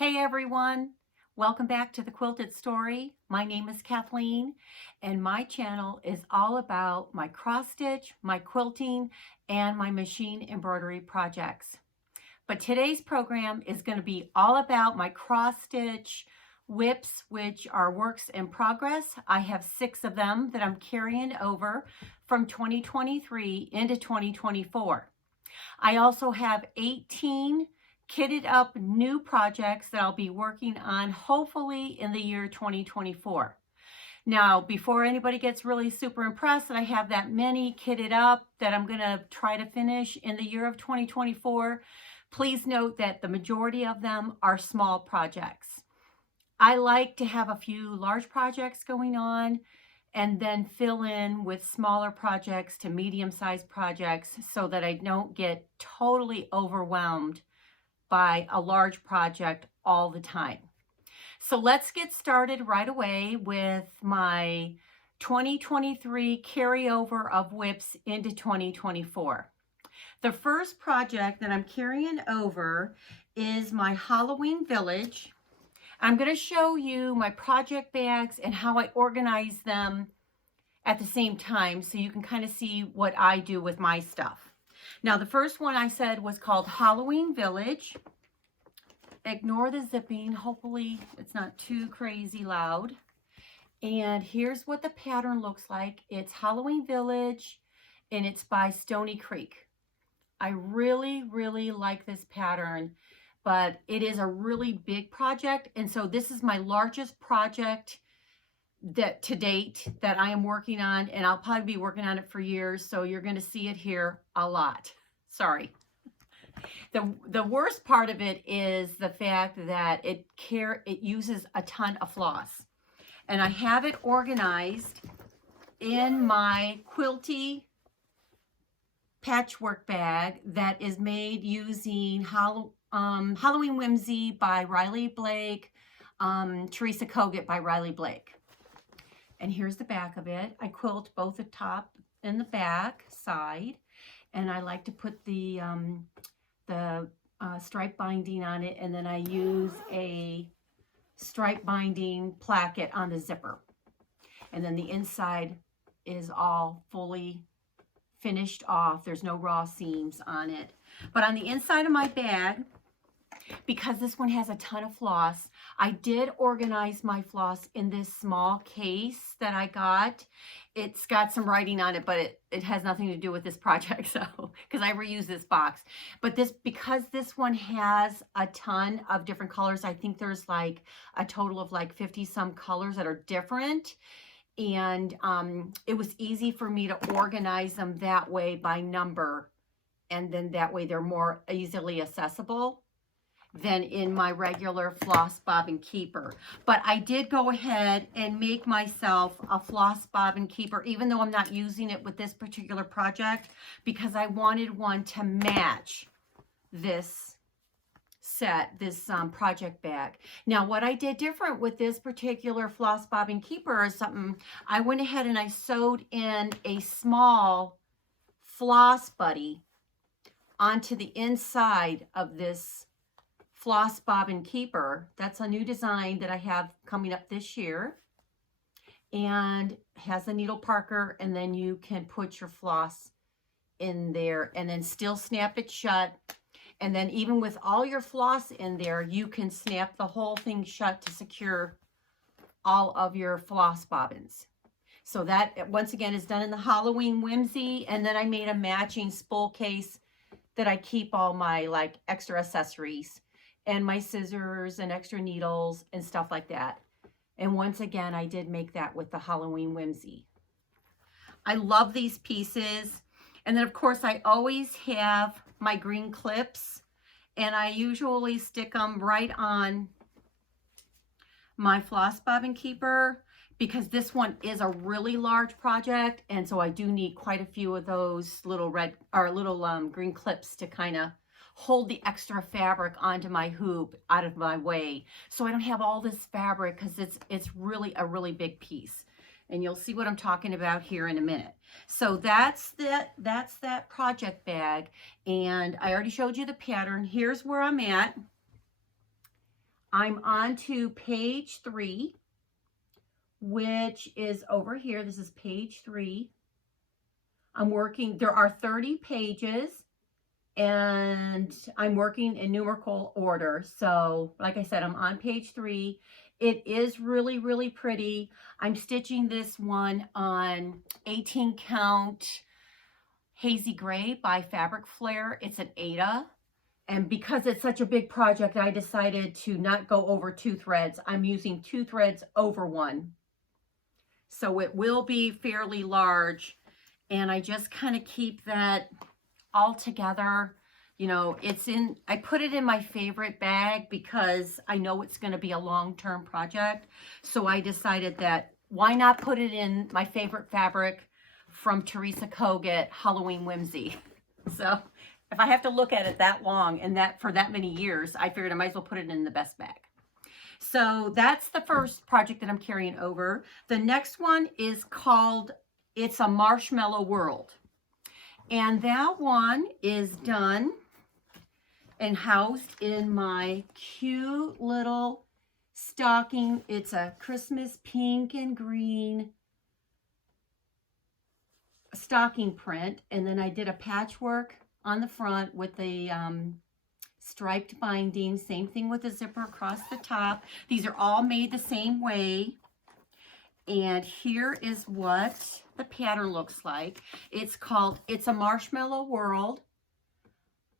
Hey everyone, welcome back to the Quilted Story. My name is Kathleen and my channel is all about my cross stitch, my quilting, and my machine embroidery projects. But today's program is going to be all about my cross stitch WIPS, which are works in progress. I have 6 of them that I'm carrying over from 2023 into 2024. I also have 18 kitted up new projects that I'll be working on hopefully in the year 2024. Now, before anybody gets really super impressed that I have that many kitted up that I'm going to try to finish in the year of 2024, please note that the majority of them are small projects. I like to have a few large projects going on and then fill in with smaller projects to medium-sized projects so that I don't get totally overwhelmed by a large project all the time. So let's get started right away with my 2023 carryover of WIPS into 2024. The first project that I'm carrying over is my Halloween Village. I'm going to show you my project bags and how I organize them at the same time so you can kind of see what I do with my stuff. Now, the first one I said was called Halloween Village. Ignore the zipping. Hopefully it's not too crazy loud. And here's what the pattern looks like. It's Halloween Village and it's by Stony Creek. I really, really like this pattern, but it is a really big project. And so this is my largest project that to date that I am working on, and I'll probably be working on it for years, so you're going to see it here a lot. Sorry. The worst part of it is the fact that it uses a ton of floss, and I have it organized in my quilty patchwork bag that is made using Halloween Whimsy by Riley Blake, Teresa Kogut by Riley Blake. And here's the back of it. I quilt both the top and the back side, and I like to put the stripe binding on it, and then I use a stripe binding placket on the zipper. And then the inside is all fully finished off. There's no raw seams on it. But on the inside of my bag, because this one has a ton of floss, I did organize my floss in this small case that I got. It's got some writing on it, but it has nothing to do with this project, so because I reuse this box. But because this one has a ton of different colors, I think there's like a total of like 50 some colors that are different. And it was easy for me to organize them that way by number, and then that way they're more easily accessible than in my regular floss bobbin keeper. But I did go ahead and make myself a floss bobbin keeper, even though I'm not using it with this particular project, because I wanted one to match this set, this project bag. Now, what I did different with this particular floss bobbin keeper is something, I went ahead and I sewed in a small floss buddy onto the inside of this floss bobbin keeper. That's a new design that I have coming up this year, and has a needle parker, and then you can put your floss in there and then still snap it shut. And then even with all your floss in there, you can snap the whole thing shut to secure all of your floss bobbins. So that, once again, is done in the Halloween Whimsy. And then I made a matching spool case that I keep all my like extra accessories and my scissors and extra needles and stuff like that. And once again, I did make that with the Halloween Whimsy. I love these pieces. And then of course I always have my green clips, and I usually stick them right on my floss bobbin keeper, because this one is a really large project, and so I do need quite a few of those little green clips to kind of hold the extra fabric onto my hoop out of my way, so I don't have all this fabric, because it's really a really big piece. And you'll see what I'm talking about here in a minute. So that's that project bag, and I already showed you the pattern. Here's where I'm at. I'm on to page 3, which is over here. This is page 3. I'm working, there are 30 pages, and I'm working in numerical order. So like I said, I'm on page 3. It is really, really pretty. I'm stitching this one on 18 count Hazy Gray by Fabric Flare. It's an Ada. And because it's such a big project, I decided to not go over 2 threads. I'm using 2 threads over 1. So it will be fairly large. And I just kind of keep that all together. You know, I put it in my favorite bag because I know it's going to be a long-term project. So I decided that why not put it in my favorite fabric from Teresa Kogut, Halloween Whimsy. So if I have to look at it that long and that for that many years, I figured I might as well put it in the best bag. So that's the first project that I'm carrying over. The next one is called It's a Marshmallow World. And that one is done and housed in my cute little stocking. It's a Christmas pink and green stocking print. And then I did a patchwork on the front with the striped binding. Same thing with the zipper across the top. These are all made the same way. And here is what the pattern looks like. It's called It's a Marshmallow World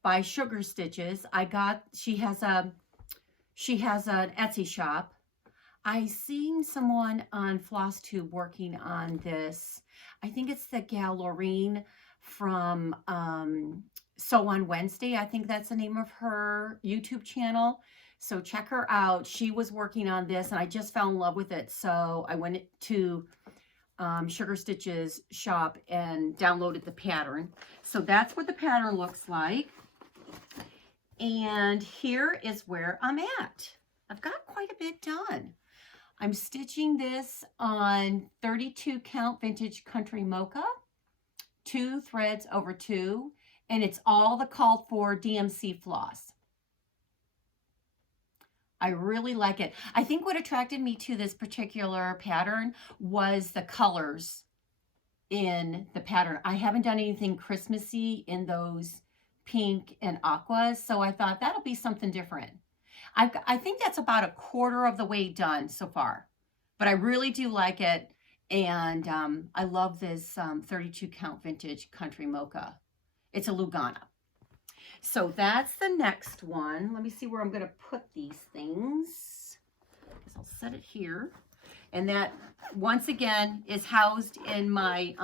by Sugar Stitches. She has an Etsy shop. I seen someone on Flosstube working on this. I think it's the gal Lorene from Sew on Wednesday. I think that's the name of her YouTube channel. So check her out. She was working on this and I just fell in love with it. So I went to Sugar Stitches shop and downloaded the pattern. So that's what the pattern looks like. And here is where I'm at. I've got quite a bit done. I'm stitching this on 32 count vintage country mocha, 2 threads over 2, and it's all the called for DMC floss. I really like it. I think what attracted me to this particular pattern was the colors in the pattern. I haven't done anything Christmassy in those pink and aquas, so I thought that'll be something different. I think that's about a quarter of the way done so far, but I really do like it, and I love this 32 count vintage country mocha. It's a Lugana. So that's the next one. Let me see where I'm going to put these things. I'll set it here. And that, once again, is housed in my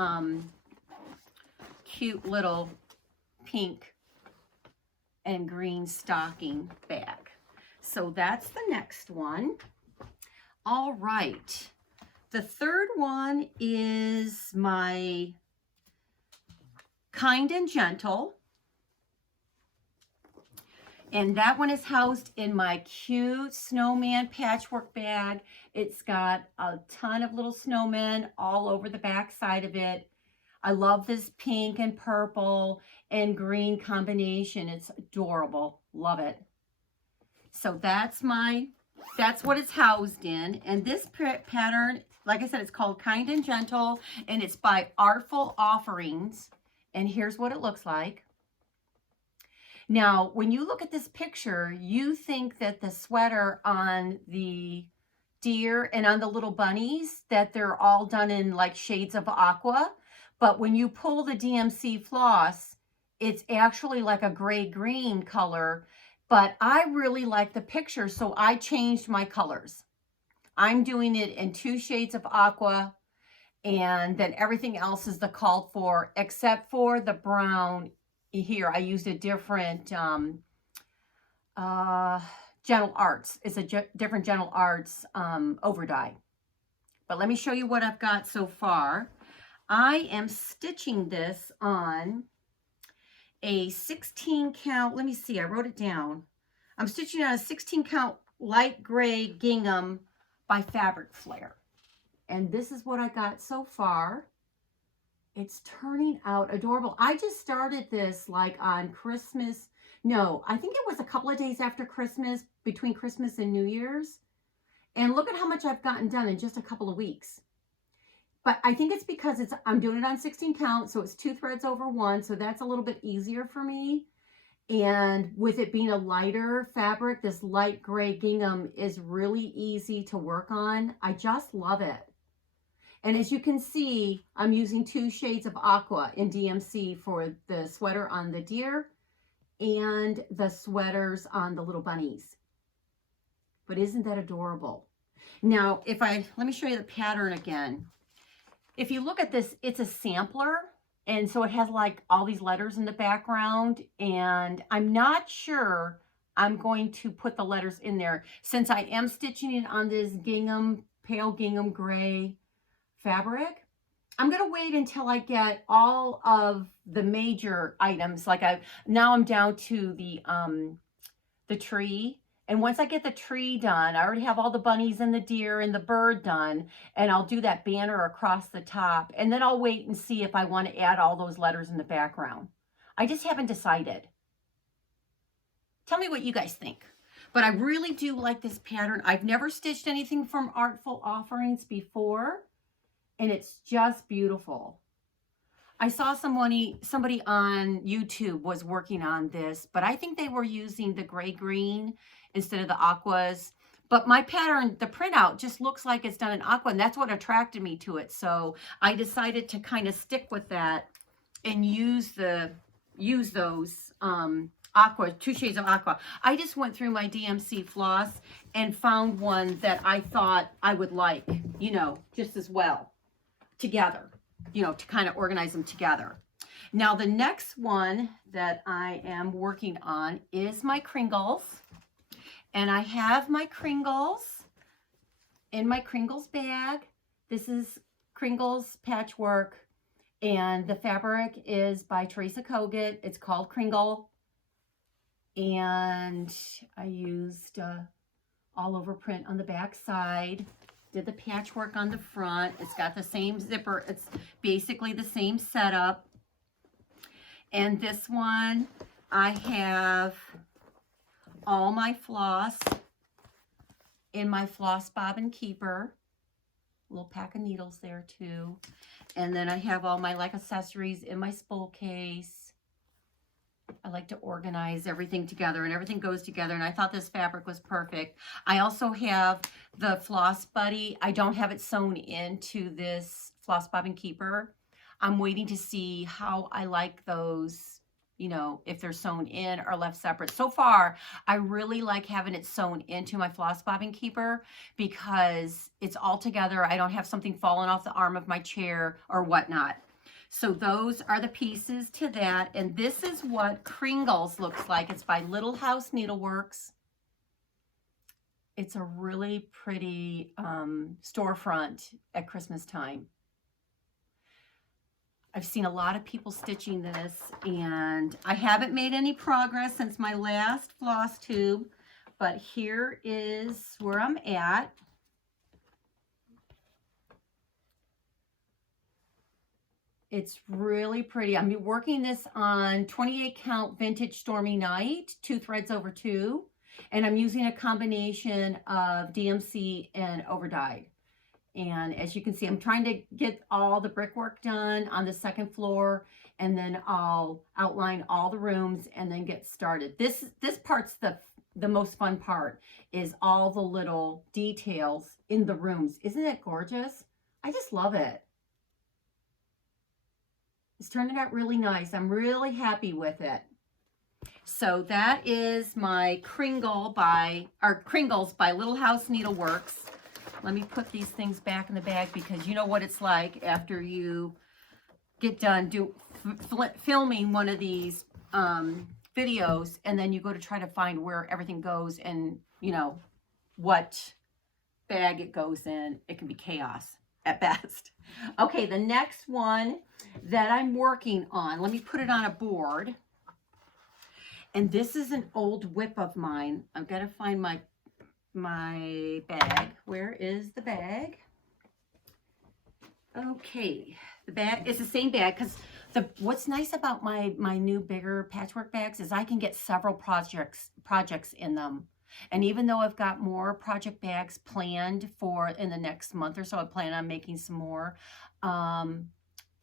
cute little pink and green stocking bag. So that's the next one. All right. The third one is my Kind and Gentle. And that one is housed in my cute snowman patchwork bag. It's got a ton of little snowmen all over the back side of it. I love this pink and purple and green combination. It's adorable. Love it. So that's what it's housed in. And this pattern, like I said, it's called Kind and Gentle, and it's by Artful Offerings. And here's what it looks like. Now, when you look at this picture, you think that the sweater on the deer and on the little bunnies, that they're all done in like shades of aqua. But when you pull the DMC floss, it's actually like a gray-green color. But I really like the picture, so I changed my colors. I'm doing it in 2 shades of aqua, and then everything else is the called for, except for the brown. Here I used a different Gentle Arts. It's a different Gentle Arts over dye. But let me show you what I've got so far. I am stitching this on a 16 count. Let me see, I wrote it down. I'm stitching on a 16 count light gray gingham by Fabric Flare. And this is what I got so far. It's turning out adorable. I just started this like on Christmas No, I think it was a couple of days after Christmas, between Christmas and New Year's. And look at how much I've gotten done in just a couple of weeks. But I think it's because I'm doing it on 16 count, so it's 2 threads over 1, so that's a little bit easier for me. And with it being a lighter fabric, this light gray gingham is really easy to work on. I just love it. And as you can see, I'm using 2 shades of aqua in DMC for the sweater on the deer and the sweaters on the little bunnies. But isn't that adorable? Now, let me show you the pattern again. If you look at this, it's a sampler. And so it has like all these letters in the background. And I'm not sure I'm going to put the letters in there since I am stitching it on this gingham, pale gingham gray fabric. I'm going to wait until I get all of the major items. Like now I'm down to the tree. And once I get the tree done, I already have all the bunnies and the deer and the bird done, and I'll do that banner across the top. And then I'll wait and see if I want to add all those letters in the background. I just haven't decided. Tell me what you guys think. But I really do like this pattern. I've never stitched anything from Artful Offerings before, and it's just beautiful. I saw somebody on YouTube was working on this, but I think they were using the gray-green instead of the aquas. But my pattern, the printout, just looks like it's done in aqua, and that's what attracted me to it. So I decided to kind of stick with that and use those aqua, 2 shades of aqua. I just went through my DMC floss and found one that I thought I would like, you know, just as well together, you know, to kind of organize them together. Now the next one that I am working on is my Kringles. And I have my Kringles in my Kringles bag. This is Kringles patchwork, and the fabric is by Teresa Kogut. It's called Kringle, and I used all over print on the back side. Did the patchwork on the front. It's got the same zipper. It's basically the same setup. And this one, I have all my floss in my floss bobbin keeper. A little pack of needles there too. And then I have all my accessories in my spool case. I like to organize everything together, and everything goes together, and I thought this fabric was perfect. I also have the Floss Buddy. I don't have it sewn into this floss bobbin keeper. I'm waiting to see how I like those, you know, if they're sewn in or left separate. So far, I really like having it sewn into my floss bobbin keeper because it's all together. I don't have something falling off the arm of my chair or whatnot. So those are the pieces to that. And this is what Kringles looks like. It's by Little House Needleworks. It's a really pretty storefront at Christmas time. I've seen a lot of people stitching this, and I haven't made any progress since my last Flosstube, but here is where I'm at. It's really pretty. I'm working this on 28 count vintage Stormy Night, 2 threads over 2, and I'm using a combination of DMC and overdyed. And as you can see, I'm trying to get all the brickwork done on the second floor, and then I'll outline all the rooms and then get started. This part's the most fun part, is all the little details in the rooms. Isn't it gorgeous? I just love it. It's turning out really nice. I'm really happy with it. So that is my Kringles by Little House Needleworks. Let me put these things back in the bag, because you know what it's like after you get done filming one of these videos, and then you go to try to find where everything goes and, you know, what bag it goes in. It can be chaos at best. Okay, the next one that I'm working on, let me put it on a board. And this is an old WIP of mine. I've got to find my bag. Where is the bag? Okay, the bag is the same bag, because What's nice about my new bigger patchwork bags is I can get several projects in them. And even though I've got more project bags planned for in the next month or so, I plan on making some more. In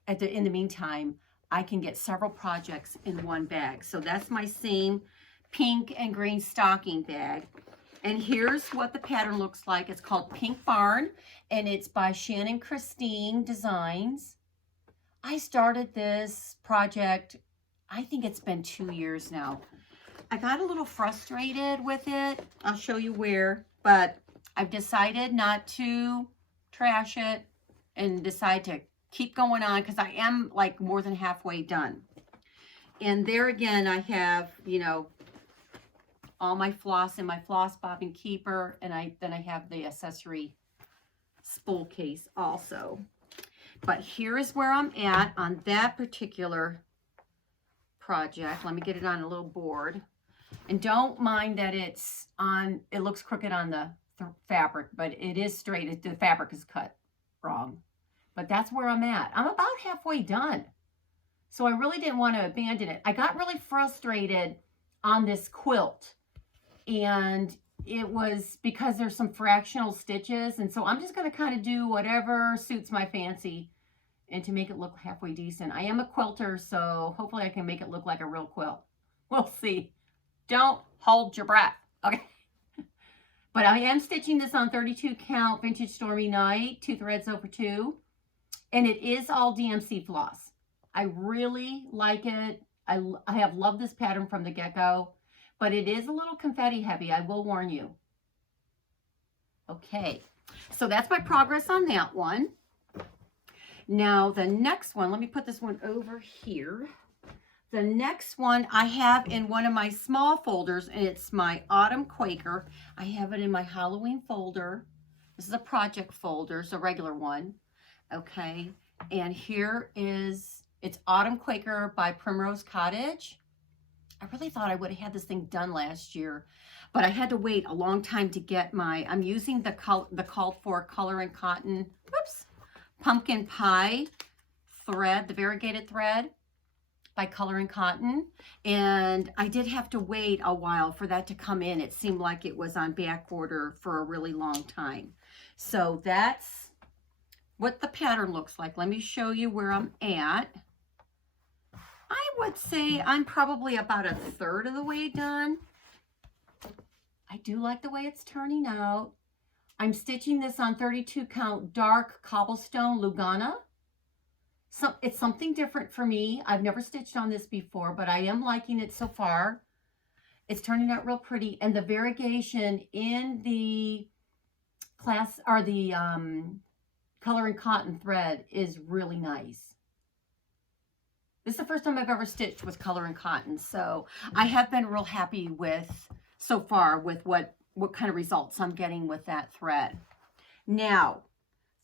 the meantime, I can get several projects in one bag. So that's my same pink and green stocking bag. And here's what the pattern looks like. It's called Pink Barn, and it's by Shannon Christine Designs. I started this project, I think it's been 2 years now. I got a little frustrated with it. I'll show you where, but I've decided not to trash it and decide to keep going on because I am like more than halfway done. And there again, I have, you know, all my floss in my floss bobbin keeper, and then I have the accessory spool case also. But here is where I'm at on that particular project. Let me get it on a little board. And don't mind that it looks crooked on the fabric, but it is straight. The fabric is cut wrong. But that's where I'm at. I'm about halfway done. So I really didn't want to abandon it. I got really frustrated on this quilt. And it was because there's some fractional stitches. And so I'm just going to kind of do whatever suits my fancy and to make it look halfway decent. I am a quilter, so hopefully I can make it look like a real quilt. We'll see. Don't hold your breath, okay? But I am stitching this on 32 count Vintage Stormy Night, 2 threads over 2. And it is all DMC floss. I really like it. I have loved this pattern from the get-go, but it is a little confetti heavy, I will warn you. Okay, so that's my progress on that one. Now the next one, let me put this one over here. The next one I have in one of my small folders, and it's my Autumn Quaker. I have it in my Halloween folder. This is a project folder, it's a regular one. Okay, and here is, it's Autumn Quaker by Primrose Cottage. I really thought I would have had this thing done last year, but I had to wait a long time to get I'm using the called for Color and Cotton, whoops, Pumpkin Pie thread, the variegated thread by Color and Cotton. And I did have to wait a while for that to come in. It seemed like it was on back order for a really long time. So that's what the pattern looks like. Let me show you where I'm at. I would say I'm probably about a third of the way done. I do like the way it's turning out. I'm stitching this on 32 count dark cobblestone Lugana. So it's something different for me. I've never stitched on this before, but I am liking it so far. It's turning out real pretty, and the variegation in the class or the Color and Cotton thread is really nice. This is the first time I've ever stitched with Color and Cotton, so I have been real happy with so far with what kind of results I'm getting with that thread. Now,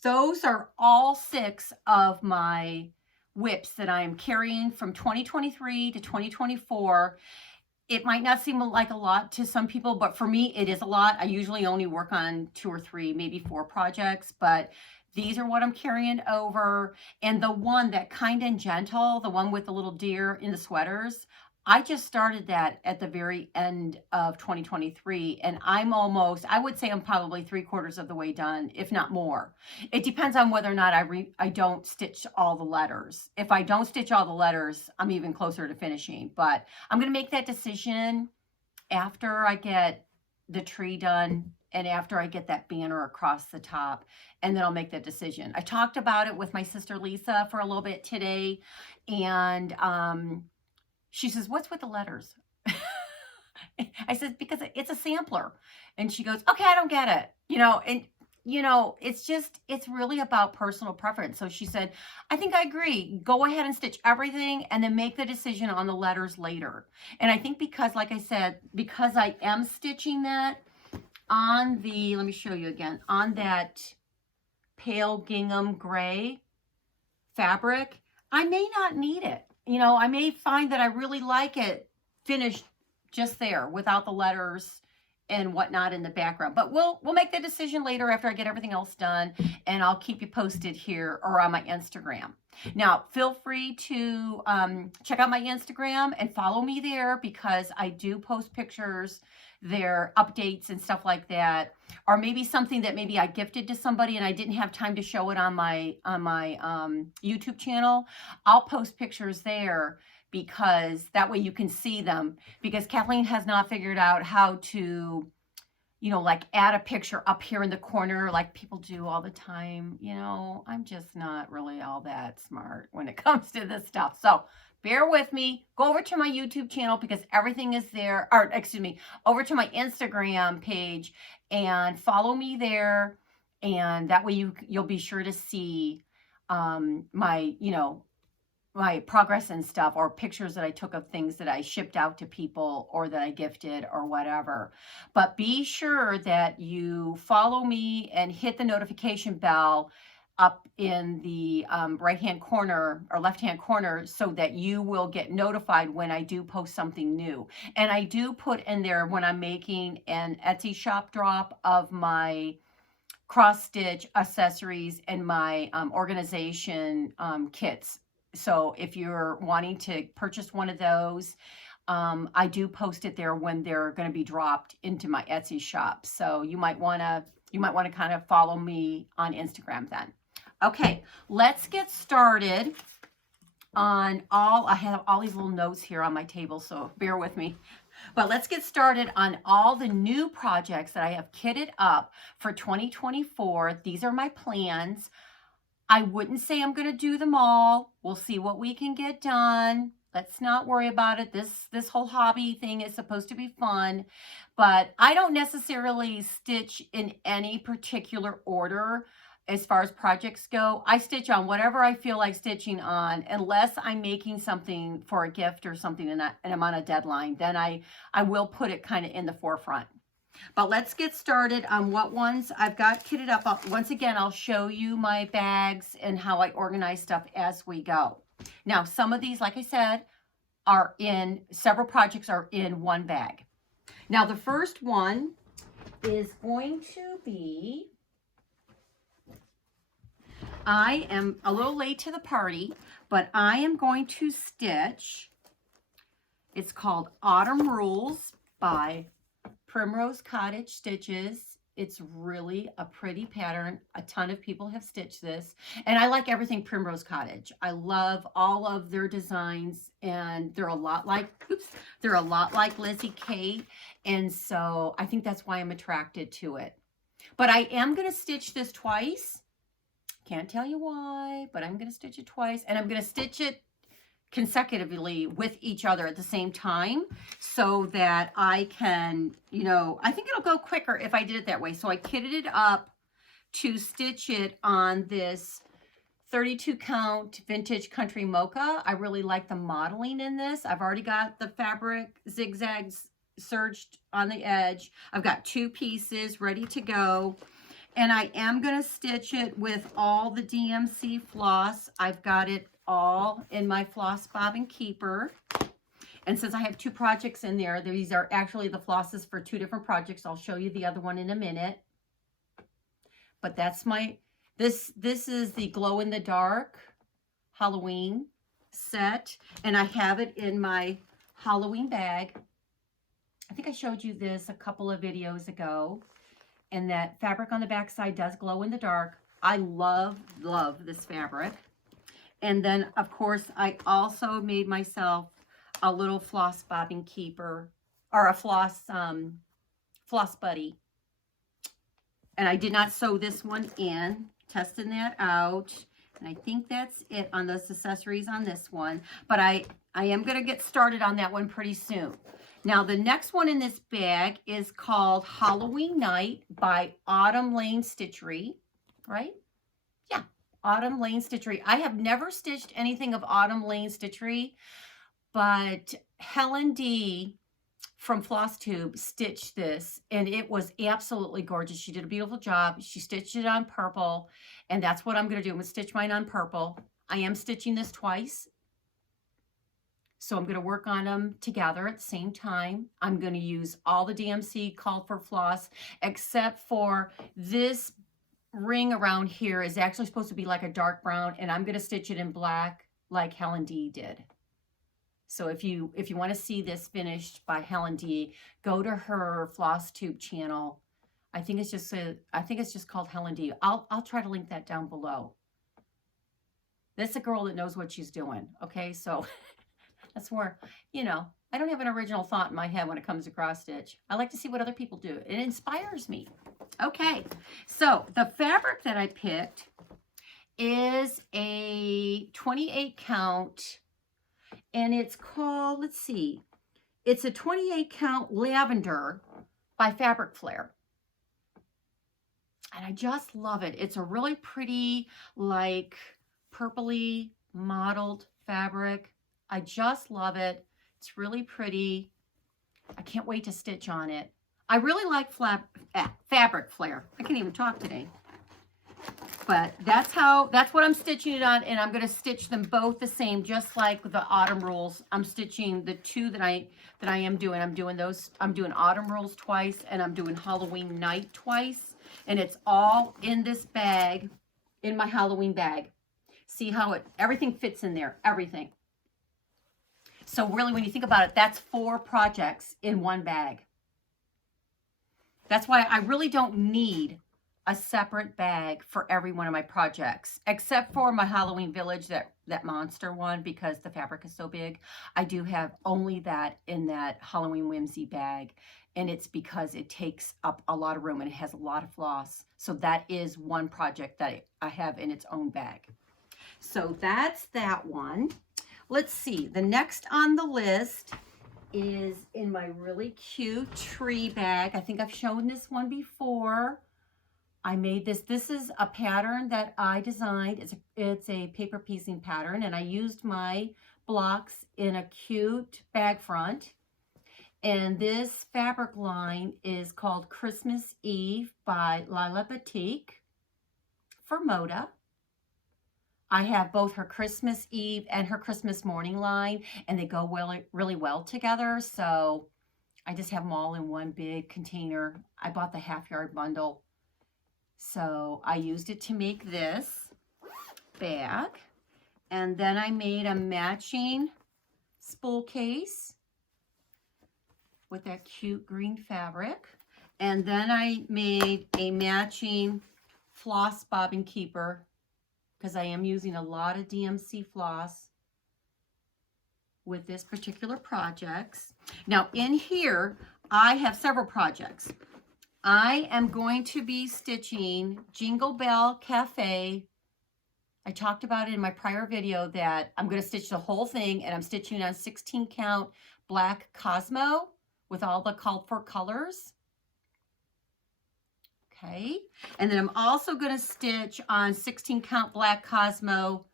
those are all 6 of my WIPs that I am carrying from 2023 to 2024. It might not seem like a lot to some people, but for me, it is a lot. I usually only work on 2 or 3, maybe 4 projects, but these are what I'm carrying over. And the one that Kind and Gentle, the one with the little deer in the sweaters, I just started that at the very end of 2023, and I'm almost, I would say I'm probably 3/4 of the way done, if not more. It depends on whether or not I don't stitch all the letters. If I don't stitch all the letters, I'm even closer to finishing, but I'm going to make that decision after I get the tree done and after I get that banner across the top, and then I'll make that decision. I talked about it with my sister Lisa for a little bit today, and she says, "What's with the letters?" I said, "Because it's a sampler." And she goes, "Okay, I don't get it." And it's really about personal preference. So she said, "I think I agree. Go ahead and stitch everything and then make the decision on the letters later." And I think because, like I said, because I am stitching that on let me show you again, on that pale gingham gray fabric, I may not need it. I may find that I really like it finished just there without the letters and whatnot in the background. But we'll make the decision later after I get everything else done, and I'll keep you posted here or on my Instagram. Now, feel free to check out my Instagram and follow me there, because I do post pictures there, updates and stuff like that, or maybe something that maybe I gifted to somebody and I didn't have time to show it on my YouTube channel. I'll post pictures there, because that way you can see them, because Kathleen has not figured out how to, you know, like add a picture up here in the corner like people do all the time. You know, I'm just not really all that smart when it comes to this stuff. So bear with me. Go over to my YouTube channel, because everything is there, or excuse me, over to my Instagram page and follow me there. And that way you'll be sure to see my, you know, my progress and stuff, or pictures that I took of things that I shipped out to people or that I gifted or whatever. But be sure that you follow me and hit the notification bell up in the right-hand corner or left-hand corner, so that you will get notified when I do post something new. And I do put in there when I'm making an Etsy shop drop of my cross stitch accessories and my organization kits. So if you're wanting to purchase one of those, I do post it there when they're going to be dropped into my Etsy shop. So you might want to kind of follow me on Instagram then. Okay, let's get started on I have all these little notes here on my table, so bear with me. But let's get started on all the new projects that I have kitted up for 2024. These are my plans. I wouldn't say I'm going to do them all. We'll see what we can get done. Let's not worry about it. This whole hobby thing is supposed to be fun, but I don't necessarily stitch in any particular order as far as projects go. I stitch on whatever I feel like stitching on, unless I'm making something for a gift or something and I'm on a deadline. Then I will put it kind of in the forefront. But let's get started on what ones I've got kitted up. Once again, I'll show you my bags and how I organize stuff as we go. Now, some of these, like I said, several projects are in one bag. Now, the first one is going to be, I am a little late to the party, but I am going to stitch, it's called Autumn Rules by Primrose Cottage Stitches. It's really a pretty pattern. A ton of people have stitched this, and I like everything Primrose Cottage. I love all of their designs, and they're a lot like Lizzie Kate, and so I think that's why I'm attracted to it. But I am going to stitch this twice. Can't tell you why, but I'm going to stitch it twice, and I'm going to stitch it consecutively with each other at the same time, so that I can, you know, I think it'll go quicker if I did it that way. So I kitted it up to stitch it on this 32 count vintage country mocha. I really like the modeling in this. I've already got the fabric zigzags serged on the edge. I've got 2 pieces ready to go. And I am going to stitch it with all the DMC floss. I've got it all in my floss bobbin keeper. And since I have 2 projects in there, these are actually the flosses for 2 different projects. I'll show you the other one in a minute. But that's this is the glow in the dark Halloween set. And I have it in my Halloween bag. I think I showed you this a couple of videos ago. And that fabric on the back side does glow in the dark. I love this fabric. And then, of course, I also made myself a little floss bobbin keeper, or a floss buddy. And I did not sew this one in, testing that out. And I think that's it on those accessories on this one. But I am going to get started on that one pretty soon. Now, the next one in this bag is called Halloween Night by Autumn Lane Stitchery, right? Yeah, Autumn Lane Stitchery. I have never stitched anything of Autumn Lane Stitchery, but Helen D from Flosstube stitched this, and it was absolutely gorgeous. She did a beautiful job. She stitched it on purple, and that's what I'm going to do. I'm going to stitch mine on purple. I am stitching this twice. So I'm going to work on them together at the same time. I'm going to use all the DMC called for floss, except for this ring around here is actually supposed to be like a dark brown, and I'm going to stitch it in black like Helen D did. So if you want to see this finished by Helen D, go to her Flosstube channel. I think it's just called Helen D. I'll try to link that down below. That's a girl that knows what she's doing. Okay, so that's where, you know, I don't have an original thought in my head when it comes to cross stitch. I like to see what other people do. It inspires me. Okay, so the fabric that I picked is a 28 count, and it's called, let's see, it's a 28 count lavender by Fabric Flare. And I just love it. It's a really pretty, like, purpley mottled fabric. I just love it. It's really pretty. I can't wait to stitch on it. I really like Fabric Flare. I can't even talk today. But that's what I'm stitching it on, and I'm going to stitch them both the same, just like the Autumn Rules. I'm stitching the two that I am doing. I'm doing Autumn Rules twice, and I'm doing Halloween Night twice, and it's all in this bag, in my Halloween bag. See how everything fits in there, everything. So really, when you think about it, that's 4 projects in one bag. That's why I really don't need a separate bag for every one of my projects, except for my Halloween Village, that monster one, because the fabric is so big. I do have only that in that Halloween Whimsy bag, and it's because it takes up a lot of room and it has a lot of floss. So that is one project that I have in its own bag. So that's that one. Let's see, the next on the list is in my really cute tree bag. I think I've shown this one before. I made this. This is a pattern that I designed. It's a paper piecing pattern, and I used my blocks in a cute bag front. And this fabric line is called Christmas Eve by Lila Batik for Moda. I have both her Christmas Eve and her Christmas morning line, and they go really well together. So I just have them all in one big container. I bought the half-yard bundle. So I used it to make this bag. And then I made a matching spool case with that cute green fabric. And then I made a matching floss bobbin keeper, because I am using a lot of DMC floss with this particular projects. Now in here, I have several projects. I am going to be stitching Jingle Bell Cafe. I talked about it in my prior video that I'm going to stitch the whole thing, and I'm stitching on 16 count black Cosmo with all the called for colors. Okay, and then I'm also going to stitch on 16 count black Cosmo,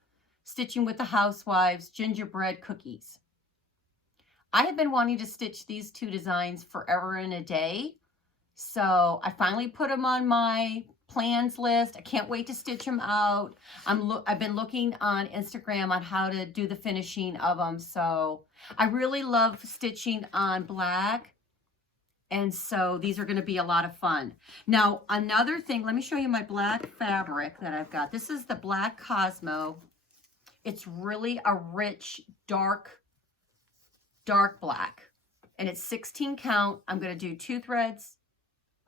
stitching with the Housewives gingerbread cookies. I have been wanting to stitch these 2 designs forever and a day. So I finally put them on my plans list. I can't wait to stitch them out. I've been looking on Instagram on how to do the finishing of them. So I really love stitching on black. And so these are going to be a lot of fun. Now, another thing, let me show you my black fabric that I've got. This is the black Cosmo. It's really a rich, dark black. And it's 16 count. I'm going to do 2 threads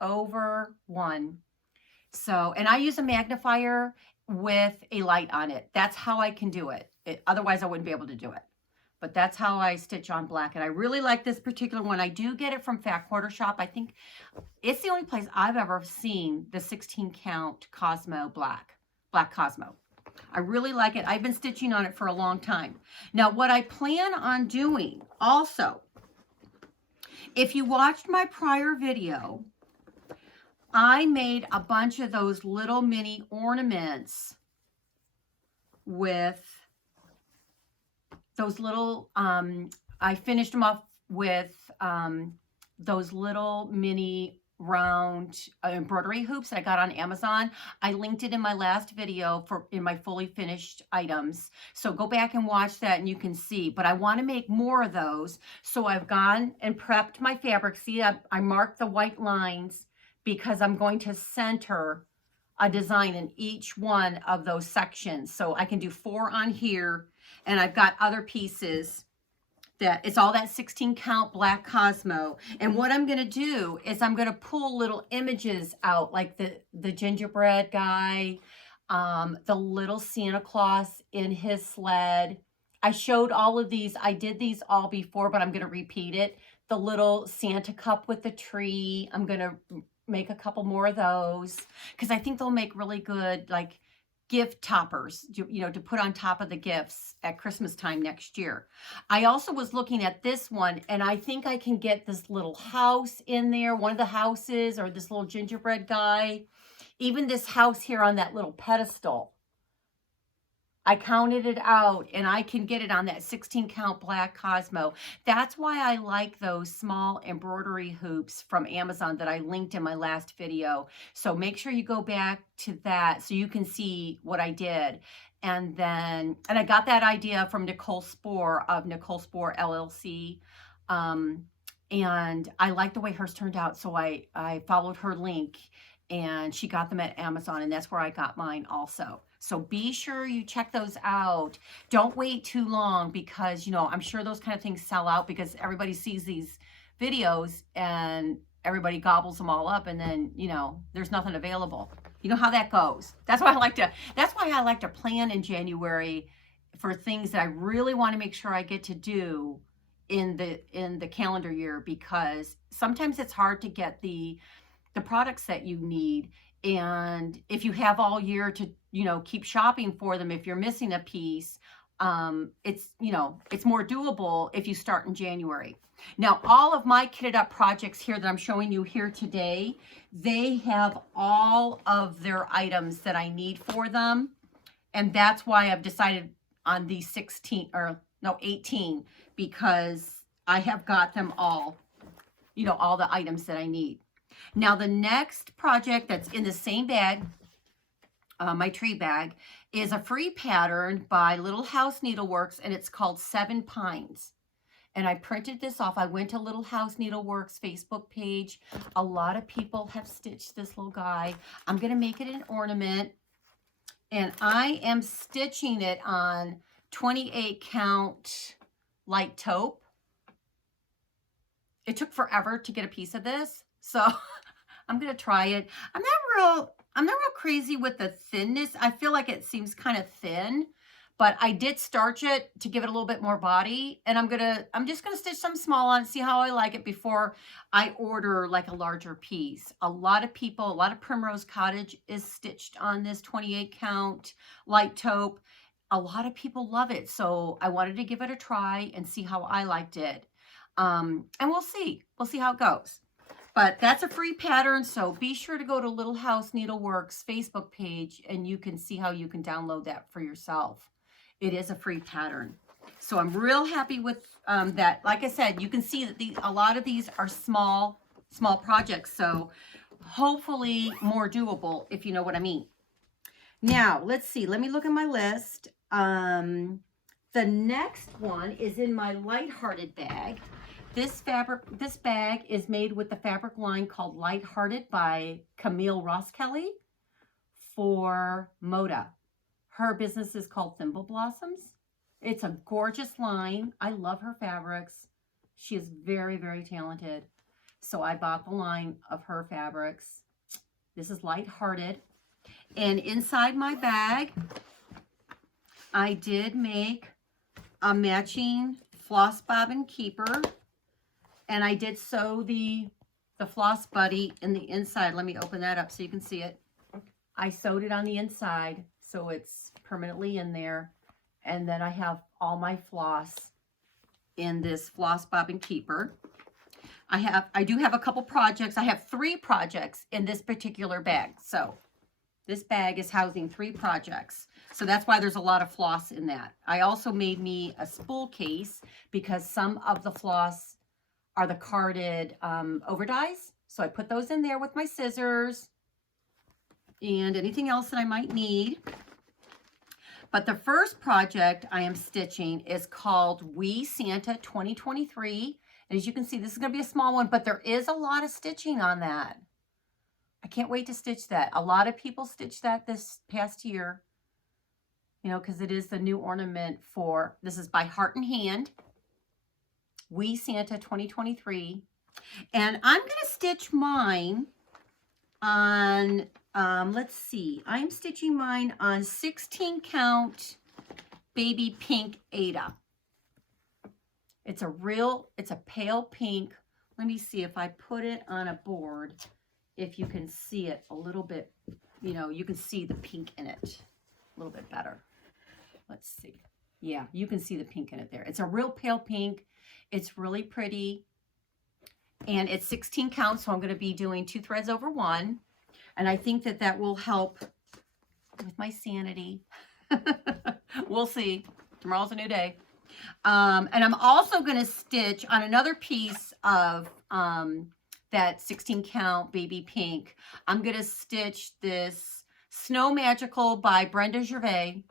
over 1. So, and I use a magnifier with a light on it. That's how I can do it. Otherwise I wouldn't be able to do it. But that's how I stitch on black. And I really like this particular one. I do get it from Fat Quarter Shop. I think it's the only place I've ever seen the 16 count Cosmo black Cosmo. I really like it. I've been stitching on it for a long time. Now, what I plan on doing also, if you watched my prior video, I made a bunch of those little mini ornaments with those little, I finished them off with those little mini round embroidery hoops that I got on Amazon. I linked it in my last video in my fully finished items. So go back and watch that and you can see. But I want to make more of those. So I've gone and prepped my fabric. See, I marked the white lines because I'm going to center a design in each one of those sections. So I can do 4 on here, and I've got other pieces that it's all that 16 count black Cosmo. And what I'm going to do is I'm going to pull little images out, like the gingerbread guy, the little Santa Claus in his sled. I showed all of these. I did these all before, but I'm going to repeat it. The little Santa cup with the tree. I'm going to make a couple more of those because I think they'll make really good, like, gift toppers, you know, to put on top of the gifts at Christmas time next year. I also was looking at this one, and I think I can get this little house in there, one of the houses, or this little gingerbread guy. Even this house here on that little pedestal. I counted it out, and I can get it on that 16 count black Cosmo. That's why I like those small embroidery hoops from Amazon that I linked in my last video. So make sure you go back to that so you can see what I did. And I got that idea from Nicole Spohr of Nicole Spohr LLC. And I like the way hers turned out. So I followed her link, and she got them at Amazon, and that's where I got mine also. So be sure you check those out. Don't wait too long because, you know, I'm sure those kind of things sell out because everybody sees these videos and everybody gobbles them all up, and then, you know, there's nothing available. You know how that goes. That's why I like to plan in January for things that I really want to make sure I get to do in the calendar year, because sometimes it's hard to get the products that you need. And if you have all year to, you know, keep shopping for them, if you're missing a piece, it's, you know, it's more doable if you start in January. Now, all of my kitted up projects here that I'm showing you here today, they have all of their items that I need for them. And that's why I've decided on these 18, because I have got them all, you know, all the items that I need. Now, the next project that's in the same bag, my tree bag, is a free pattern by Little House Needleworks, and it's called 7 Pines. And I printed this off. I went to Little House Needleworks Facebook page. A lot of people have stitched this little guy. I'm going to make it an ornament, and I am stitching it on 28 count light taupe. It took forever to get a piece of this, so I'm going to try it. I'm not real crazy with the thinness. I feel like it seems kind of thin, but I did starch it to give it a little bit more body, and I'm just going to stitch some small on, see how I like it before I order like a larger piece. A lot of Primrose Cottage is stitched on this 28 count light taupe. A lot of people love it, so I wanted to give it a try and see how I liked it. And we'll see how it goes. But that's a free pattern, so be sure to go to Little House Needleworks Facebook page, and you can see how you can download that for yourself. It is a free pattern. So I'm real happy with that. Like I said, you can see that a lot of these are small projects, so hopefully more doable, if you know what I mean. Now, let's see. Let me look at my list. The next one is in my lighthearted bag. This bag is made with the fabric line called Lighthearted by Camille Ross Kelly for Moda. Her business is called Thimble Blossoms. It's a gorgeous line. I love her fabrics. She is very, very talented. So I bought the line of her fabrics. This is Lighthearted. And inside my bag, I did make a matching floss bobbin keeper. And I did sew the floss buddy in the inside. Let me open that up so you can see it. I sewed it on the inside so it's permanently in there. And then I have all my floss in this floss bobbin keeper. I do have a couple projects. I have 3 projects in this particular bag. So this bag is housing 3 projects. So that's why there's a lot of floss in that. I also made me a spool case because some of the floss are the carded overdyes. So I put those in there with my scissors and anything else that I might need. But the first project I am stitching is called We Santa 2023. And as you can see, this is going to be a small one, but there is a lot of stitching on that. I can't wait to stitch that. A lot of people stitched that this past year, you know, because it is the new ornament for, this is by Heart and Hand, We Santa 2023. And I'm going to stitch mine on, let's see, I'm stitching mine on 16 count baby pink Ada. It's a pale pink. Let me see if I put it on a board, if you can see it a little bit, you know, you can see the pink in it a little bit better. Let's see. Yeah, you can see the pink in it there. It's a real pale pink. It's really pretty. And it's 16 count, so I'm going to be doing 2 threads over 1. And I think that that will help with my sanity. We'll see. Tomorrow's a new day. And I'm also going to stitch on another piece of that 16 count baby pink. I'm going to stitch this Snow Magical by Brenda Gervais.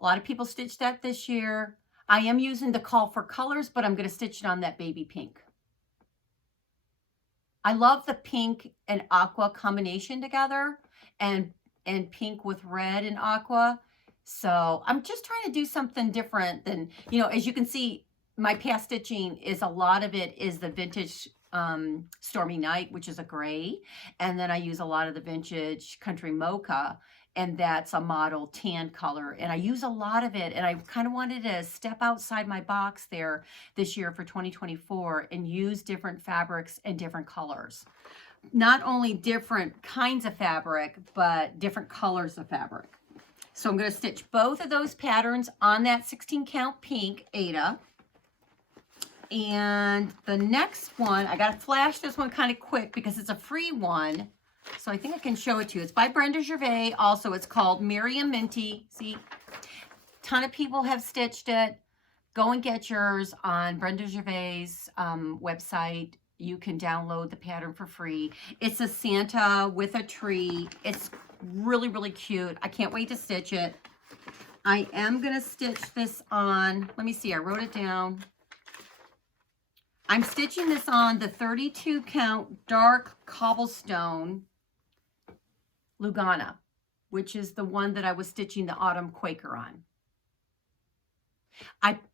A lot of people stitched that this year. I am using the Call for Colors, but I'm going to stitch it on that baby pink. I love the pink and aqua combination together, and pink with red and aqua. So I'm just trying to do something different than, you know, as you can see, my past stitching is, a lot of it is the vintage Stormy Night, which is a gray. And then I use a lot of the vintage Country Mocha, and that's a model tan color. And I use a lot of it, and I kind of wanted to step outside my box there this year for 2024 and use different fabrics and different colors. Not only different kinds of fabric, but different colors of fabric. So I'm going to stitch both of those patterns on that 16 count pink Ada. And the next one, I got to flash this one kind of quick because it's a free one. So I think I can show it to you. It's by Brenda Gervais. Also, it's called Miriam Minty. See, a ton of people have stitched it. Go and get yours on Brenda Gervais' website. You can download the pattern for free. It's a Santa with a tree. It's really, really cute. I can't wait to stitch it. I am going to stitch this on, let me see, I wrote it down. I'm stitching this on the 32 count dark cobblestone Lugana, which is the one that I was stitching the autumn Quaker on.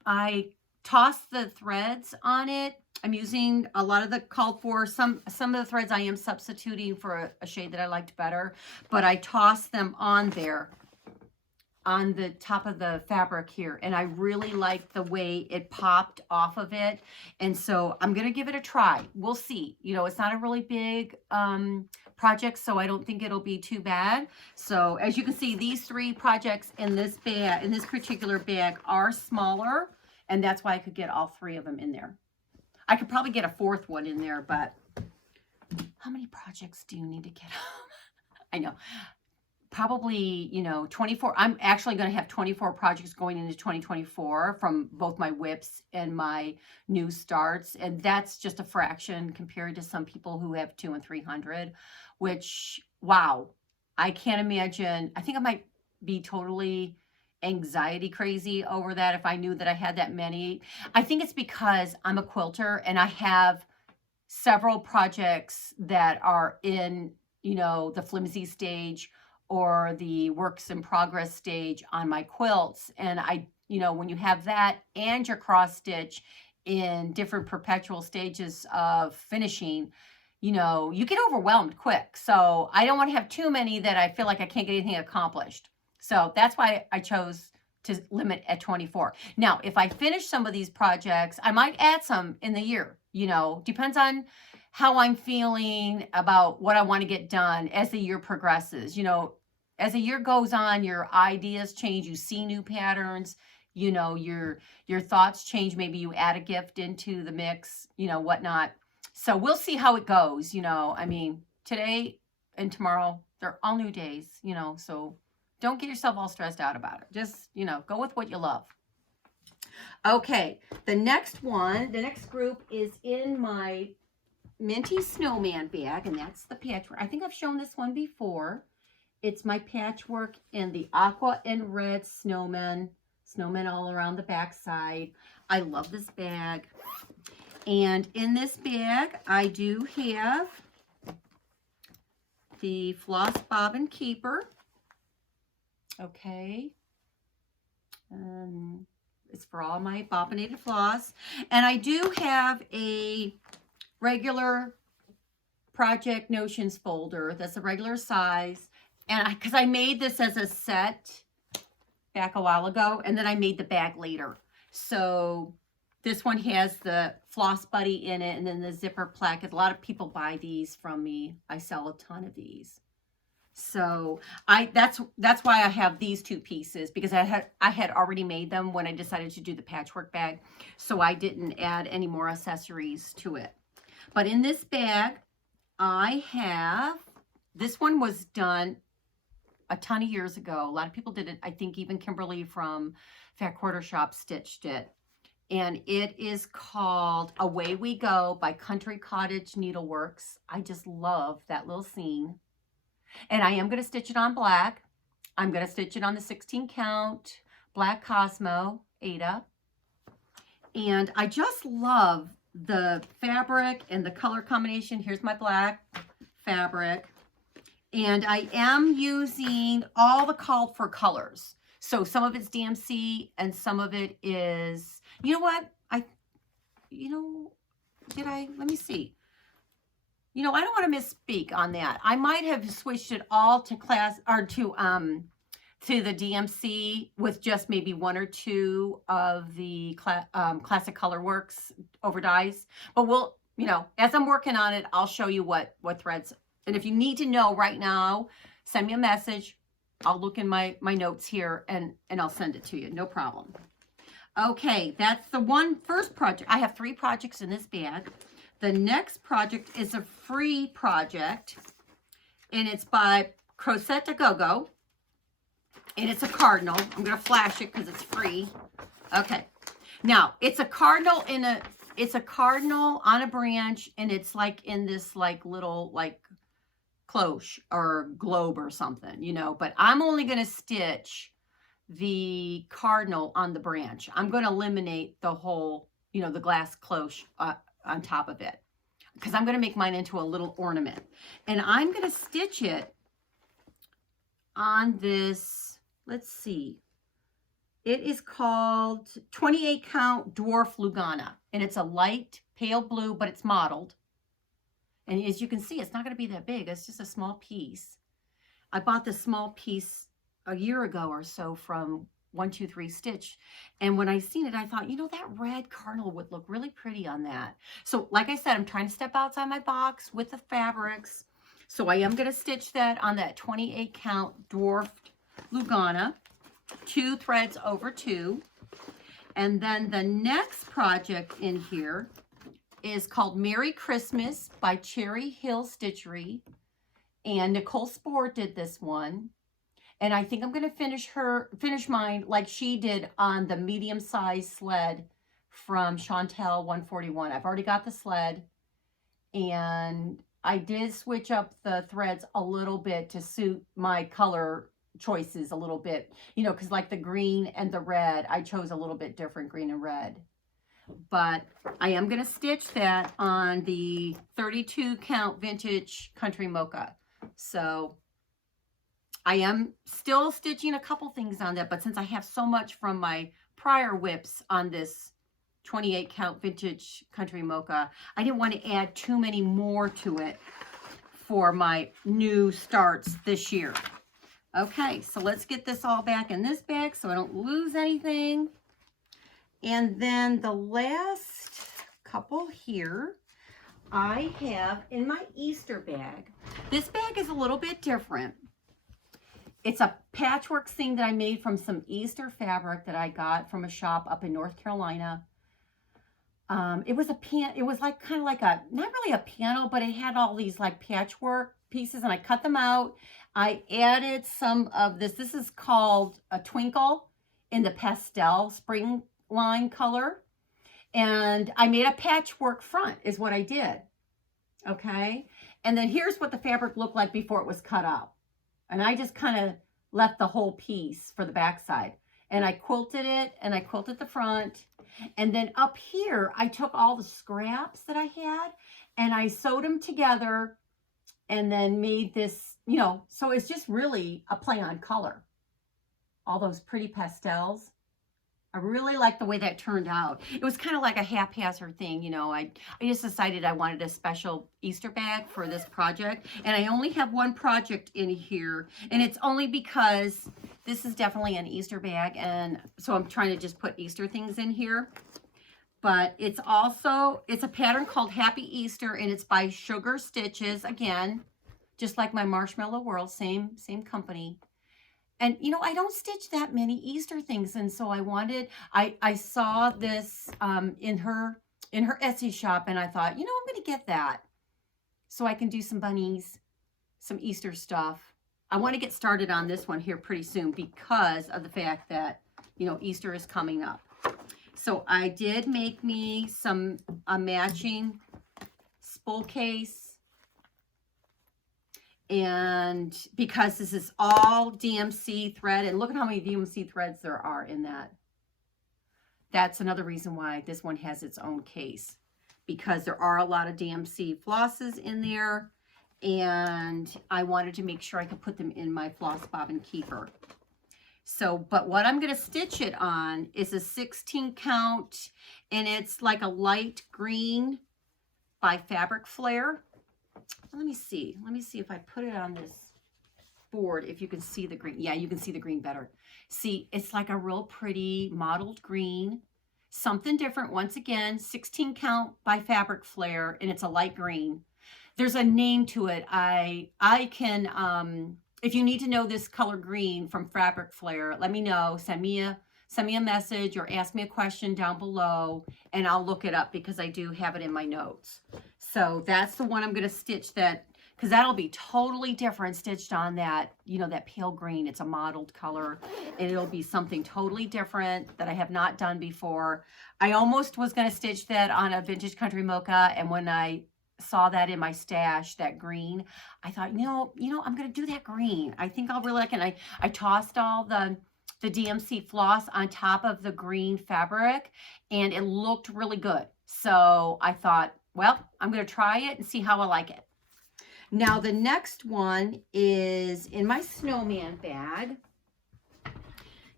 I tossed the threads on it. I'm using a lot of the called for. Some of the threads I am substituting for a shade that I liked better, but I tossed them on there on the top of the fabric here, and I really like the way it popped off of it. And so I'm going to give it a try. We'll see. You know, it's not a really big project, so I don't think it'll be too bad. So as you can see, these 3 projects in this bag, in this particular bag, are smaller, and that's why I could get all 3 of them in there. I could probably get a 4th one in there, but how many projects do you need to get? I know. Probably, you know, 24. I'm actually going to have 24 projects going into 2024 from both my WIPS and my new starts. And that's just a fraction compared to some people who have 200 and 300, which, wow, I can't imagine. I think I might be totally anxiety crazy over that if I knew that I had that many. I think it's because I'm a quilter and I have several projects that are in, you know, the flimsy stage or the works in progress stage on my quilts. And I, you know, when you have that and your cross stitch in different perpetual stages of finishing, you know, you get overwhelmed quick. So I don't want to have too many that I feel like I can't get anything accomplished. So that's why I chose to limit at 24. Now, if I finish some of these projects, I might add some in the year, you know, depends on how I'm feeling about what I want to get done as the year progresses. You know, as the year goes on, your ideas change, you see new patterns, you know, your thoughts change. Maybe you add a gift into the mix, you know, whatnot. So we'll see how it goes. You know, I mean, today and tomorrow, they're all new days, you know, so don't get yourself all stressed out about it. Just, you know, go with what you love. Okay, the next one, the next group is in my minty snowman bag, and that's the patchwork. I think I've shown this one before. It's my patchwork in the aqua and red snowmen all around the back side. I love this bag. And in this bag, I do have the floss bobbin keeper. Okay. It's for all my bobbinated floss. And I do have a regular Project Notions folder that's a regular size. And because I made this as a set back a while ago, and then I made the bag later. So this one has the floss buddy in it, and then the zipper placket. A lot of people buy these from me. I sell a ton of these. So that's why I have these two pieces, because I had already made them when I decided to do the patchwork bag. So I didn't add any more accessories to it. But in this bag, I have, this one was done a ton of years ago. A lot of people did it. I think even Kimberly from Fat Quarter Shop stitched it. And it is called Away We Go by Country Cottage Needleworks. I just love that little scene. And I am going to stitch it on black. I'm going to stitch it on the 16 count black Cosmo Ada. And I just love the fabric and the color combination. Here's my black fabric. And I am using all the called for colors. So some of it's DMC and some of it is, you know what? Let me see. I don't want to misspeak on that. I might have switched it all to to the DMC with just maybe one or two of the Classic Colorworks over dyes. But we'll, as I'm working on it, I'll show you what threads. And if you need to know right now, send me a message. I'll look in my notes here and I'll send it to you. No problem. Okay, that's the first project. I have 3 projects in this bag. The next project is a free project, and it's by Crochet to Go-Go, and it's a cardinal. I'm going to flash it because it's free. Okay. Now, it's a cardinal on a branch, and it's like in this little cloche or globe or something, but I'm only going to stitch the cardinal on the branch. I'm going to eliminate the whole, the glass cloche on top of it, because I'm going to make mine into a little ornament. And I'm going to stitch it on this, let's see, it is called 28 count Dwarf Lugana, and it's a light pale blue, but it's mottled. And as you can see, it's not going to be that big. It's just a small piece. I bought this small piece a year ago or so from 123 Stitch. And when I seen it, I thought, that red cardinal would look really pretty on that. So like I said, I'm trying to step outside my box with the fabrics. So I am going to stitch that on that 28 count Dwarfed Lugana, 2 threads over 2. And then the next project in here is called Merry Christmas by Cherry Hill Stitchery. And Nicole Spohr did this one. And I think I'm going to finish mine like she did on the medium-sized sled from Chantel 141. I've already got the sled. And I did switch up the threads a little bit to suit my color choices a little bit. Because like the green and the red, I chose a little bit different green and red. But I am going to stitch that on the 32 count vintage Country Mocha. So I am still stitching a couple things on that, but since I have so much from my prior WIPS on this 28 count vintage Country Mocha, I didn't want to add too many more to it for my new starts this year. Okay, so let's get this all back in this bag so I don't lose anything. And then the last couple here, I have in my Easter bag. This bag is a little bit different. It's a patchwork thing that I made from some Easter fabric that I got from a shop up in North Carolina. It was like kind of like not really a panel, but it had all these like patchwork pieces, and I cut them out. I added some of this. This is called a Twinkle in the pastel spring line color. And I made a patchwork front is what I did. Okay. And then here's what the fabric looked like before it was cut out. And I just kind of left the whole piece for the back side. And I quilted it, and I quilted the front. And then up here, I took all the scraps that I had and I sewed them together and then made this, you know, so it's just really a play on color. All those pretty pastels. I really like the way that turned out. It was kind of like a haphazard thing, you know. I just decided I wanted a special Easter bag for this project. And I only have one project in here. And it's only because this is definitely an Easter bag. And so I'm trying to just put Easter things in here. But it's also, it's a pattern called Happy Easter. And it's by Sugar Stitches. Again, just like my Marshmallow World, same company. And, you know, I don't stitch that many Easter things. And so I wanted, I saw this in her Etsy shop. And I thought, you know, I'm going to get that. So I can do some bunnies, some Easter stuff. I want to get started on this one here pretty soon because of the fact that, you know, Easter is coming up. So I did make me a matching spool case. And because this is all DMC thread, and look at how many DMC threads there are in that. That's another reason why this one has its own case, because there are a lot of DMC flosses in there, and I wanted to make sure I could put them in my floss bobbin keeper. So, but what I'm going to stitch it on is a 16 count, and it's like a light green by Fabric Flare. Let me see if I put it on this board, if you can see the green. Yeah, you can see the green better. See, it's like a real pretty mottled green, something different. Once again, 16 count by Fabric Flare, and it's a light green. There's a name to it. I can, if you need to know this color green from Fabric Flare, let me know. Send me a message or ask me a question down below, and I'll look it up because I do have it in my notes. So that's the one I'm going to stitch that, because that'll be totally different stitched on that, you know, that pale green. It's a mottled color, and it'll be something totally different that I have not done before. I almost was going to stitch that on a Vintage Country Mocha, and when I saw that in my stash, that green, I thought, you know, I'm going to do that green. I think I'll really like it. And I tossed all the DMC floss on top of the green fabric, and it looked really good. So I thought, well, I'm going to try it and see how I like it. Now, the next one is in my snowman bag,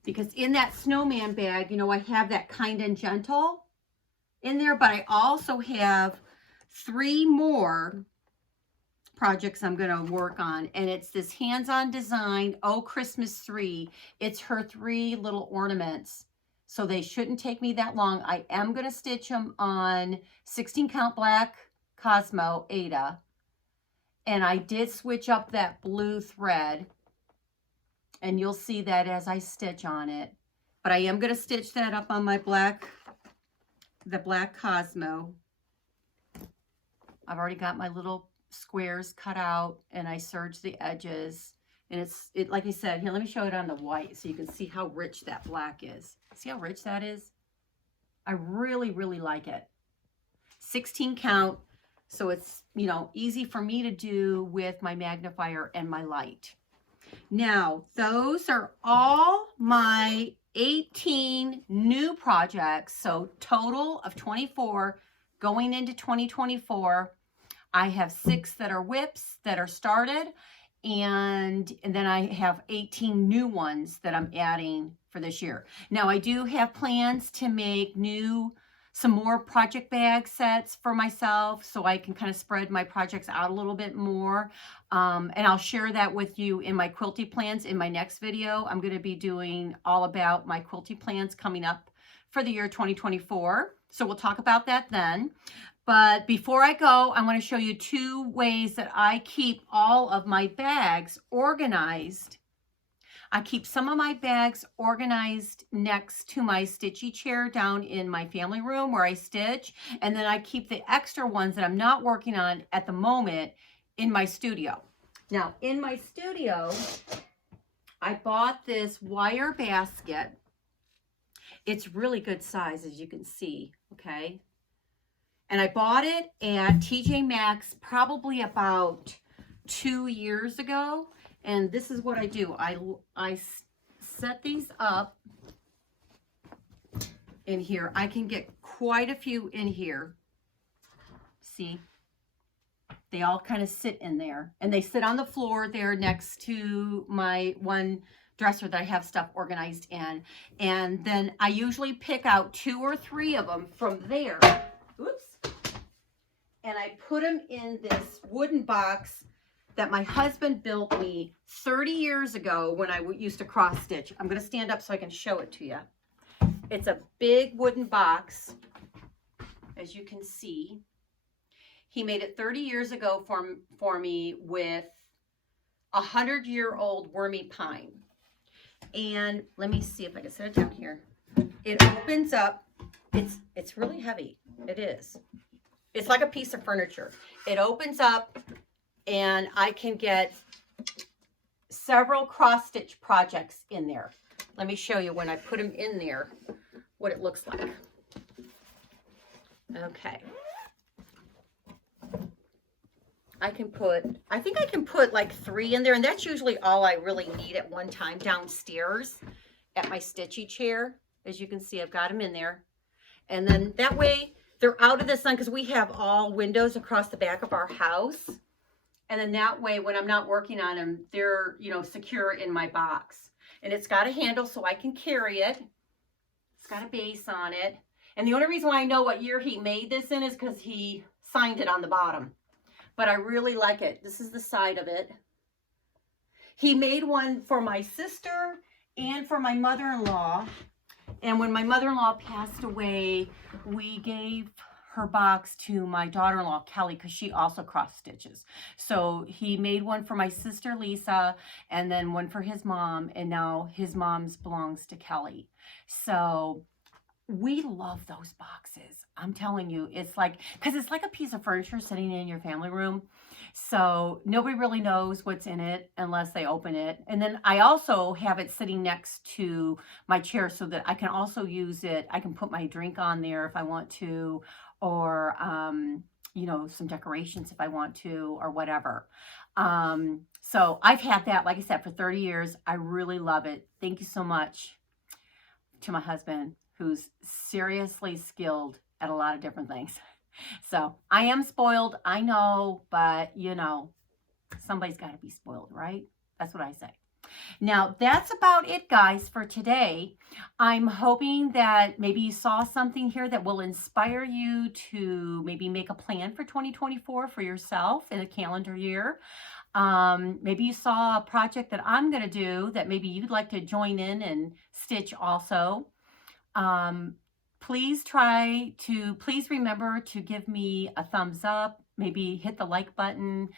because in that snowman bag, you know, I have that Kind and Gentle in there, but I also have 3 more projects I'm going to work on, and it's this hands-on design, Oh Christmas 3. It's her 3 little ornaments, so they shouldn't take me that long. I am going to stitch them on 16 count black Cosmo Ada, and I did switch up that blue thread, and you'll see that as I stitch on it. But I am going to stitch that up on my the black Cosmo. I've already got my little squares cut out, and I serged the edges, and it like I said, here, let me show it on the white so you can see how rich that black is. See how rich that is? I really like it. 16 count, so it's, you know, easy for me to do with my magnifier and my light. Now, those are all my 18 new projects, so total of 24 going into 2024. I have 6 that are WIPS that are started, and then I have 18 new ones that I'm adding for this year. Now, I do have plans to make some more project bag sets for myself, so I can kind of spread my projects out a little bit more. And I'll share that with you in my quilty plans in my next video. I'm going to be doing all about my quilty plans coming up for the year 2024. So we'll talk about that then. But before I go, I want to show you 2 ways that I keep all of my bags organized. I keep some of my bags organized next to my stitchy chair down in my family room where I stitch. And then I keep the extra ones that I'm not working on at the moment in my studio. Now, in my studio, I bought this wire basket. It's really good size, as you can see, okay? And I bought it at TJ Maxx probably about 2 years ago. And this is what I do. I set these up in here. I can get quite a few in here. See? They all kind of sit in there. And they sit on the floor there next to my one dresser that I have stuff organized in. And then I usually pick out 2 or 3 of them from there. Oops. And I put them in this wooden box that my husband built me 30 years ago when I used to cross stitch. I'm going to stand up so I can show it to you. It's a big wooden box, as you can see. He made it 30 years ago for me with 100-year-old wormy pine. And let me see if I can set it down here. It opens up. It's really heavy. It is. It's like a piece of furniture. It opens up and I can get several cross stitch projects in there. Let me show you when I put them in there what it looks like. Okay. I think I can put like 3 in there, and that's usually all I really need at one time downstairs at my stitchy chair. As you can see, I've got them in there. And then that way they're out of the sun because we have all windows across the back of our house. And then that way when I'm not working on them, they're, you know, secure in my box. And it's got a handle so I can carry it. It's got a base on it. And the only reason why I know what year he made this in is because he signed it on the bottom. But I really like it. This is the side of it. He made one for my sister and for my mother-in-law. And when my mother-in-law passed away, we gave her box to my daughter-in-law, Kelly, because she also cross stitches. So he made one for my sister, Lisa, and then one for his mom. And now his mom's belongs to Kelly. So we love those boxes. I'm telling you, it's like, because it's like a piece of furniture sitting in your family room. So nobody really knows what's in it unless they open it. And then I also have it sitting next to my chair so that I can also use it. I can put my drink on there if I want to, or, you know, some decorations if I want to, or whatever. So I've had that, like I said, for 30 years. I really love it. Thank you so much to my husband, who's seriously skilled at a lot of different things. So I am spoiled, I know, but you know, somebody's got to be spoiled, right? That's what I say. Now, that's about it, guys, for today. I'm hoping that maybe you saw something here that will inspire you to maybe make a plan for 2024 for yourself in a calendar year. Maybe you saw a project that I'm going to do that maybe you'd like to join in and stitch also. Please remember to give me a thumbs up, maybe hit the like button,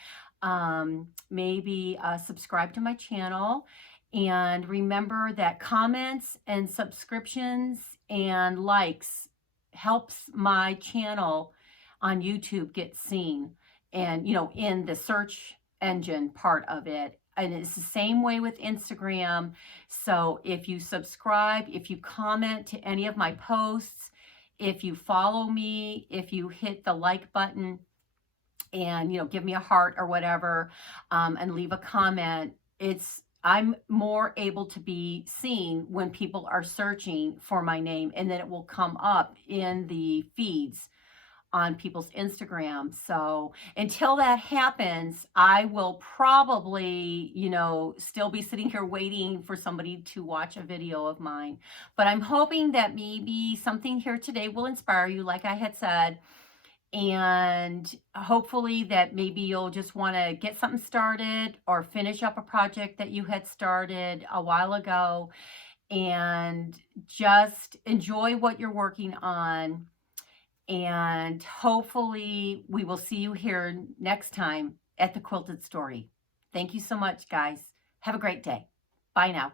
maybe subscribe to my channel, and remember that comments and subscriptions and likes helps my channel on YouTube get seen, and you know, in the search engine part of it. And it's the same way with Instagram. So if you subscribe, if you comment to any of my posts, if you follow me, if you hit the like button and, you know, give me a heart or whatever, and leave a comment, I'm more able to be seen when people are searching for my name, and then it will come up in the feeds on people's Instagram. So until that happens, I will probably, you know, still be sitting here waiting for somebody to watch a video of mine. But I'm hoping that maybe something here today will inspire you, like I had said, and hopefully that maybe you'll just want to get something started or finish up a project that you had started a while ago, and just enjoy what you're working on. And hopefully we will see you here next time at the Quilted Story. Thank you so much, guys. Have a great day. Bye now.